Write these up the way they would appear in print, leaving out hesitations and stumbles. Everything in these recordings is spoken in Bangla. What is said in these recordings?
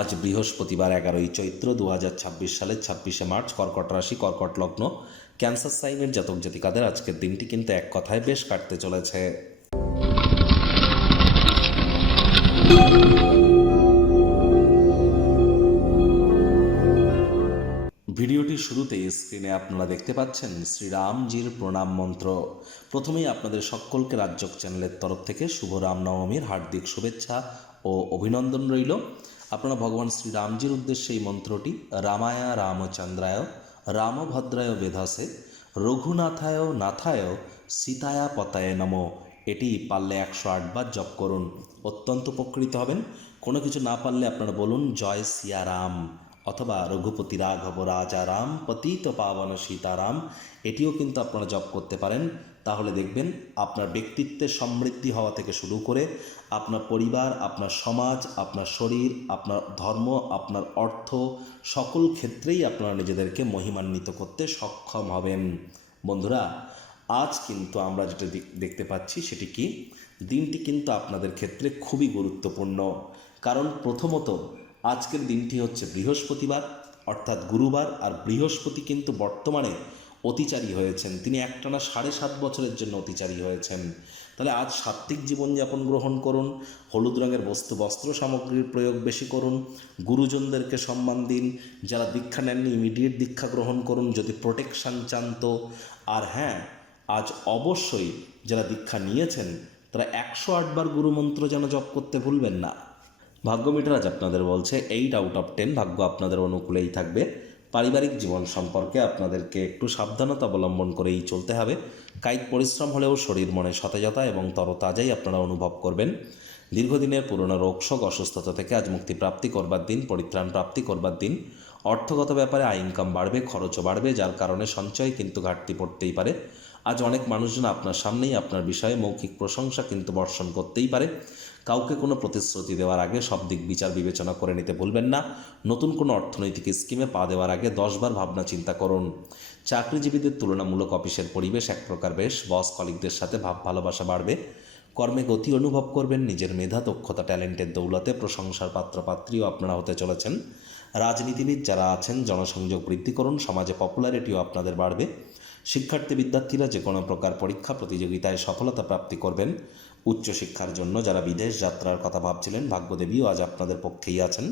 আজ বৃহস্পতিবার 11ই চৈত্র 2026 সালের 26শে মার্চ। কর্কট রাশি, কর্কট লগ্ন, ক্যান্সার সাইনের জাতক জাতিকাদের আজকের দিনটি কিন্তু এক কথায় বেশ কাটতে চলেছে। ভিডিওটির শুরুতেই স্ক্রিনে আপনারা দেখতে পাচ্ছেন শ্রীরামজির প্রণাম মন্ত্র। প্রথমেই আপনাদের সকলকে রাজ্যক চ্যানেলের তরফ থেকে শুভ রামনবমীর হার্দিক শুভেচ্ছা ও অভিনন্দন রইল। আপনারা ভগবান শ্রীরামজির উদ্দেশ্যে এই মন্ত্রটি রামায় রামচন্দ্রায় রামভদ্রায় বেধাসে রঘুনাথায় নাথায় সীতায়া পতায় নম, এটি পারলে 108 বার জপ করুন, অত্যন্ত উপকৃত হবেন। কোনো কিছু না পারলে আপনারা বলুন জয় সিয়ারাম অথবা রঘুপতি রাঘব রাজা রাম পতিত পাবন সীতারাম, এটিও কিন্তু আপনারা জপ করতে পারেন। তাহলে দেখবেন আপনার ব্যক্তিত্বের সমৃদ্ধি হওয়া থেকে শুরু করে আপনার পরিবার, আপনার সমাজ, আপনার শরীর, আপনার ধর্ম, আপনার অর্থ, সকল ক্ষেত্রেই আপনারা নিজেদেরকে মহিমান্বিত করতে সক্ষম হবেন। বন্ধুরা, আজ কিন্তু আমরা যেটা দেখতে পাচ্ছি সেটি কি, দিনটি কিন্তু আপনাদের ক্ষেত্রে খুবই গুরুত্বপূর্ণ। কারণ প্রথমত আজকের দিনটি হচ্ছে বৃহস্পতিবার অর্থাৎ গুরুবার, আর বৃহস্পতি কিন্তু বর্তমানে অতিচারী হয়েছেন। তিনি একটানা 7.5 বছরের জন্য অতিচারী হয়েছেন। তাহলে আজ সাত্ত্বিক জীবনযাপন গ্রহণ করুন, হলুদ রঙের বস্ত্র সামগ্রীর প্রয়োগ বেশি করুন, গুরুজনদেরকে সম্মান দিন, যারা দীক্ষা নেননি ইমিডিয়েট দীক্ষা গ্রহণ করুন যদি প্রোটেকশান চান তো। আর হ্যাঁ, আজ অবশ্যই যারা দীক্ষা নিয়েছেন তারা 108 বার গুরুমন্ত্র যেন জপ করতে ভুলবেন না। ভাগ্য মিটার আজ আপনাদের বলছে 8 আউট অফ 10 ভাগ্য আপনাদের অনুকূলেই থাকবে। পারিবারিক জীবন সম্পর্কে আপনাদেরকে একটু সাবধানতা অবলম্বন করেই চলতে হবে। কায়িক পরিশ্রম হলেও শরীর মনে সতেজতা এবং তরতাজাই আপনারা অনুভব করবেন। দীর্ঘদিনের পুরনো রোগশোক অসুস্থতা থেকে আজ মুক্তি প্রাপ্তি করবার দিন, পরিত্রাণ প্রাপ্তি করবার দিন। অর্থগত ব্যাপারে আয় ইনকাম বাড়বে, খরচও বাড়বে, যার কারণে সঞ্চয় কিন্তু ঘাটতি পড়তেই পারে। আজ অনেক মানুষজন আপনার সামনেই আপনার বিষয়ে মৌখিক প্রশংসা কিন্তু বর্ষণ করতেই পারে। কাউকে কোনো প্রতিশ্রুতি দেওয়ার আগে সব দিক বিচার বিবেচনা করে নিতে ভুলবেন না। নতুন কোনো অর্থনৈতিক স্কিমে পা দেওয়ার আগে 10 বার ভাবনা চিন্তা করুন। চাকরিজীবীদের তুলনামূলক অফিসের পরিবেশ এক প্রকার বেশ, বস কলিগদের সাথে ভাব ভালোবাসা বাড়বে। কর্মে গতি অনুভব করবেন, নিজের মেধা দক্ষতা ট্যালেন্টের দৌলতে প্রশংসার পাত্রপাত্রীও আপনারা হতে চলেছেন। রাজনীতিবিদ যারা আছেন জনসংযোগ বৃদ্ধি করুন, সমাজে পপুলারিটিও আপনাদের বাড়বে। শিক্ষার্থী বিদ্যার্থীরা যে কোনো প্রকার পরীক্ষা প্রতিযোগিতায় সফলতা প্রাপ্তি করবেন। উচ্চশিক্ষার জন্য যারা বিদেশ যাত্রার কথা ভাবছিলেন ভাগ্যদেবীও আজ আপনাদের পক্ষেই আছেন।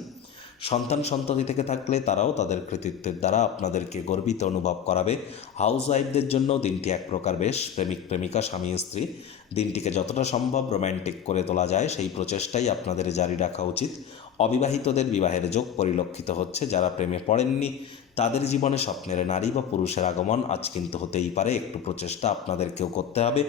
সন্ততি থেকে থাকলে তারাও তাদের কৃতিত্বের দ্বারা আপনাদেরকে গর্বিত অনুভব করাবে। হাউস ওয়াইফদের জন্য দিনটি এক প্রকার বেশ, প্রেমিক প্রেমিকা স্বামী স্ত্রী দিনটিকে যতটা সম্ভব রোম্যান্টিক করে তোলা যায় সেই প্রচেষ্টাই আপনাদের জারি রাখা উচিত। অবিবাহিতদের বিবাহের যোগ পরিলক্ষিত হচ্ছে। যারা প্রেমে পড়েননি তাদের জীবনে স্বপ্নের নারী বা পুরুষের আগমন আজ কিন্তু হতেই পারে, একটু প্রচেষ্টা আপনাদেরকেও করতে হবে।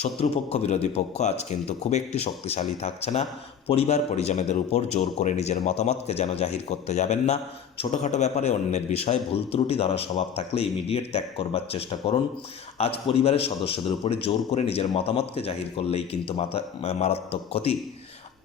শত্রুপক্ষ বিরোধী পক্ষ আজ কিন্তু খুব একটি শক্তিশালী থাকছে না। পরিবার পরিজনদের উপর জোর করে নিজের মতামতকে যেন জাহির করতে যাবেন না। ছোটোখাটো ব্যাপারে অন্যের বিষয়ে ভুল ত্রুটি ধরার স্বভাব থাকলে ইমিডিয়েট ত্যাগ করবার চেষ্টা করুন। আজ পরিবারের সদস্যদের উপরে জোর করে নিজের মতামতকে জাহির করলেই কিন্তু মারাত্মক ক্ষতি।